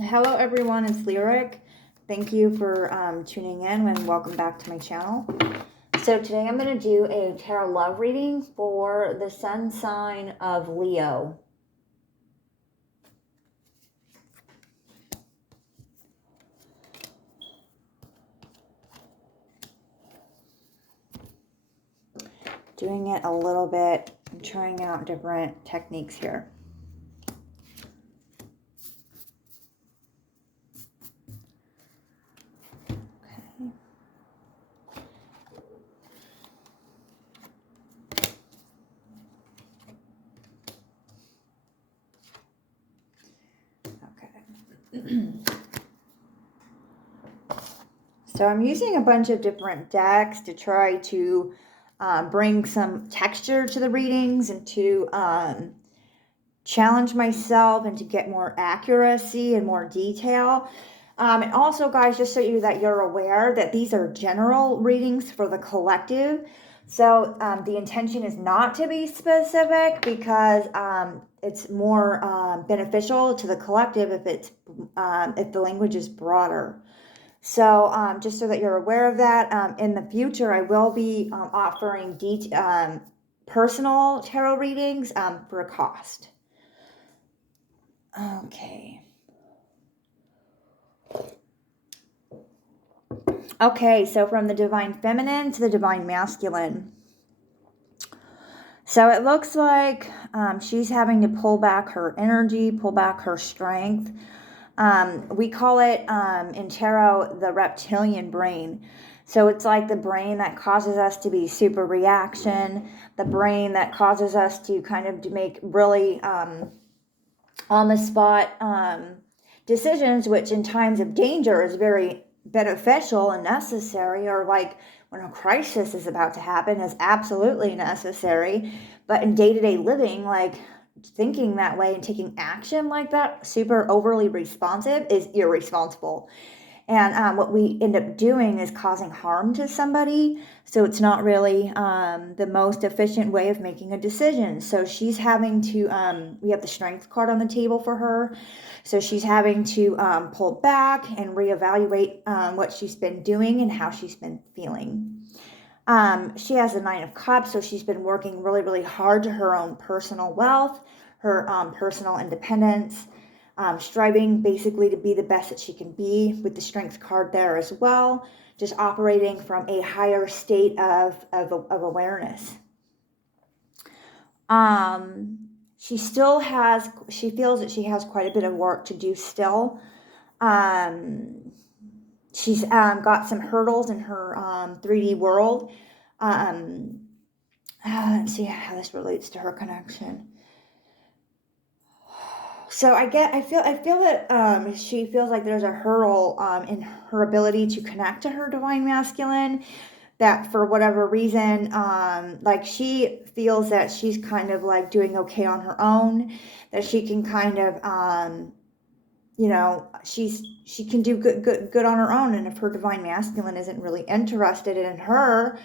Hello everyone, it's Lyric. Thank you for tuning in and welcome back to my channel. So today I'm going to do a tarot love reading for the sun sign of Leo. Doing it a little bit, I'm trying out different techniques here. So I'm using a bunch of different decks to try to bring some texture to the readings and to challenge myself and to get more accuracy and more detail. And also, guys, just so that you're aware that these are general readings for the collective. So the intention is not to be specific because it's more beneficial to the collective if the language is broader. So just so that you're aware of that, in the future, I will be offering personal tarot readings for a cost. Okay. Okay, so from the Divine Feminine to the Divine Masculine. So it looks like she's having to pull back her energy, pull back her strength. We call it in tarot the reptilian brain. So it's like the brain that causes us to be super reaction, the brain that causes us to kind of make really on the spot decisions, which in times of danger is very beneficial and necessary, or like when a crisis is about to happen is absolutely necessary. But in day-to-day living, like thinking that way and taking action like that, super overly responsive, is irresponsible. And what we end up doing is causing harm to somebody. So it's not really the most efficient way of making a decision. So she's having to, we have the strength card on the table for her. So she's having to pull back and reevaluate what she's been doing and how she's been feeling. She has the Nine of Cups, so she's been working really, really hard to her own personal wealth, her personal independence, striving basically to be the best that she can be, with the Strength card there as well, just operating from a higher state of awareness. She feels that she has quite a bit of work to do still. She's got some hurdles in her 3D world. Let's see how this relates to her connection. So I feel that she feels like there's a hurdle in her ability to connect to her Divine Masculine. That for whatever reason, like she feels that she's kind of like doing okay on her own. That she can kind of you know, she can do good on her own, and if her Divine Masculine isn't really interested in her,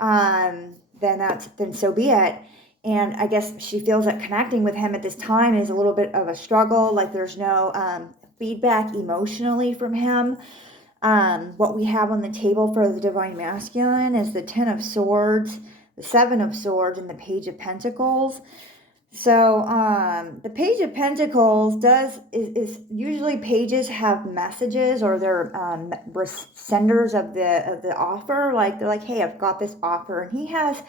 then so be it. And I guess she feels that connecting with him at this time is a little bit of a struggle. Like there's no feedback emotionally from him. What we have on the table for the Divine Masculine is the Ten of Swords, the Seven of Swords, and the Page of Pentacles. So the Page of Pentacles is usually pages have messages, or they're senders of the offer. Like they're like, hey, I've got this offer, and he has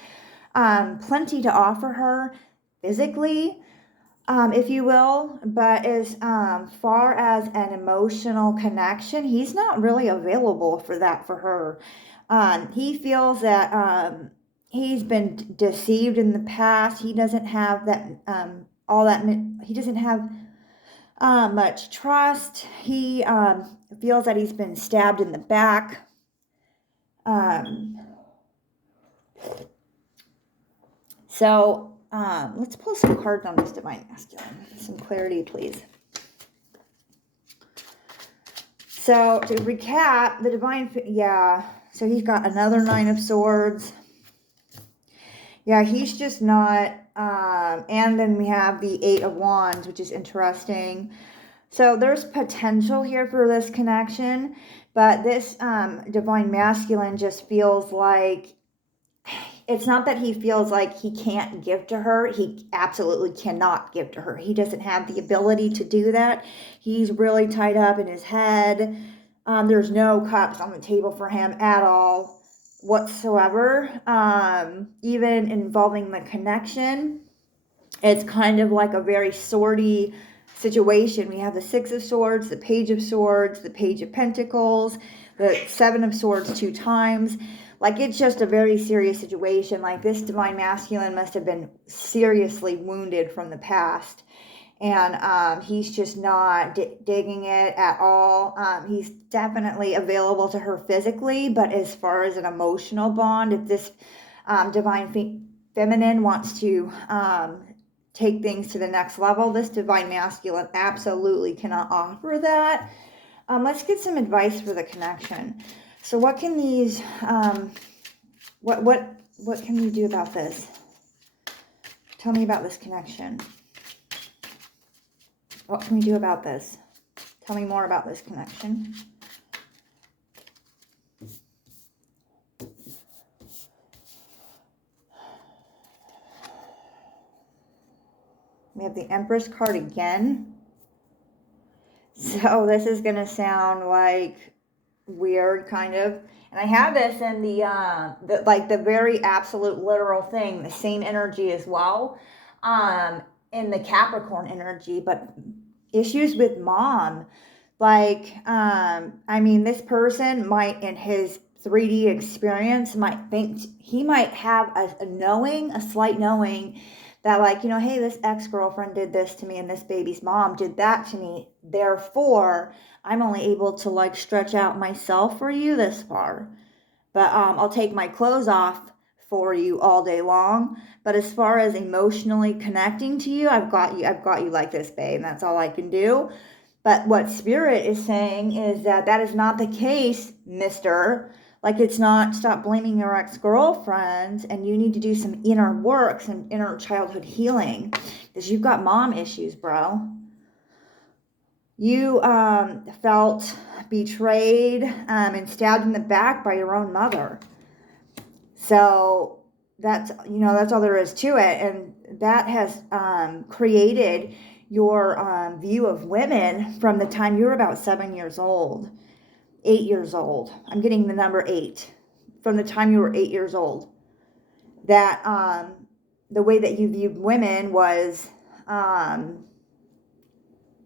plenty to offer her physically, if you will, but as far as an emotional connection, he's not really available for that for her. He feels that he's been deceived in the past. He doesn't have that he doesn't have much trust. He feels that he's been stabbed in the back. So let's pull some cards on this Divine Masculine. Some clarity, please. So to recap, the Divine, so he's got another Nine of Swords. Yeah, he's just not, and then we have the Eight of Wands, which is interesting. So there's potential here for this connection, but this divine masculine just feels like, it's not that he feels like he can't give to her. He absolutely cannot give to her. He doesn't have the ability to do that. He's really tied up in his head. There's no cups on the table for him at all whatsoever. Even involving the connection, it's kind of like a very swordy situation. We have the Six of Swords, the Page of Swords, the Page of Pentacles, the Seven of Swords 2 times. Like, it's just a very serious situation. Like, this divine masculine must have been seriously wounded from the past. And he's just not digging it at all. He's definitely available to her physically, but as far as an emotional bond, if this divine feminine wants to take things to the next level, this divine masculine absolutely cannot offer that. Let's get some advice for the connection. So what can these, what can we do about this? Tell me about this connection. What can we do about this? Tell me more about this connection. We have the Empress card again. So this is going to sound like weird, kind of. And I have this in the very absolute literal thing, the same energy as well, in the Capricorn energy, but issues with mom. Like, I mean, this person might, in his 3D experience, might think, he might have a knowing, a slight knowing, that, like, you know, hey, this ex-girlfriend did this to me and this baby's mom did that to me. Therefore, I'm only able to, like, stretch out myself for you this far. But I'll take my clothes off for you all day long. But as far as emotionally connecting to you, I've got you like this, babe. And that's all I can do. But what Spirit is saying is that is not the case, mister. Like, it's not, stop blaming your ex-girlfriend, and you need to do some inner work, some inner childhood healing, because you've got mom issues, bro. You felt betrayed and stabbed in the back by your own mother. So that's, you know, that's all there is to it. And that has created your view of women from the time you were about 7 years old. 8 years old. I'm getting the number 8. From the time you were 8 years old. That the way that you viewed women was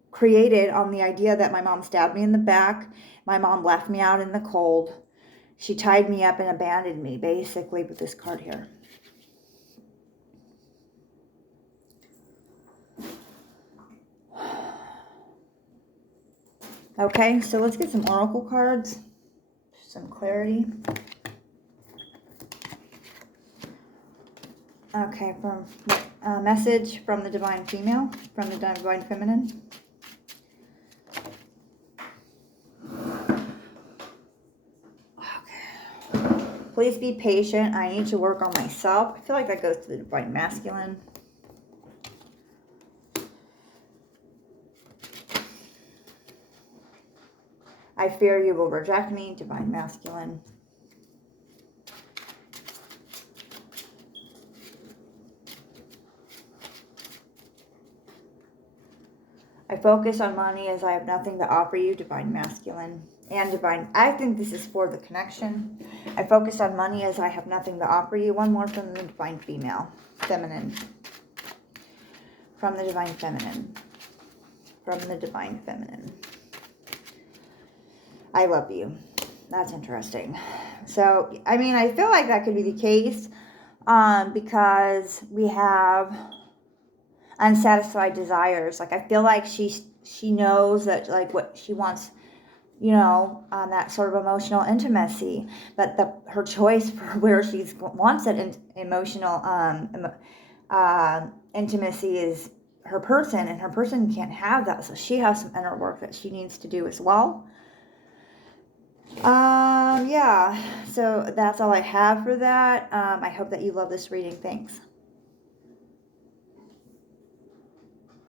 created on the idea that my mom stabbed me in the back. My mom left me out in the cold. She tied me up and abandoned me, basically, with this card here. Okay, so let's get some oracle cards, some clarity. Okay, from a message from the divine female, from the divine feminine. Okay. Please be patient. I need to work on myself. I feel like that goes to the divine masculine. I fear you will reject me, divine masculine. I focus on money as I have nothing to offer you, divine masculine. And divine, I think this is for the connection. I focus on money as I have nothing to offer you. One more from the divine female, feminine. From the divine feminine. From the divine feminine. I love you. That's interesting. So, I mean, I feel like that could be the case because we have unsatisfied desires. Like, I feel like she knows that, like, what she wants, you know, that sort of emotional intimacy. But her choice for where she wants that emotional intimacy is her person, and her person can't have that. So she has some inner work that she needs to do as well. Yeah, so that's all I have for that. I hope that you love this reading. Thanks.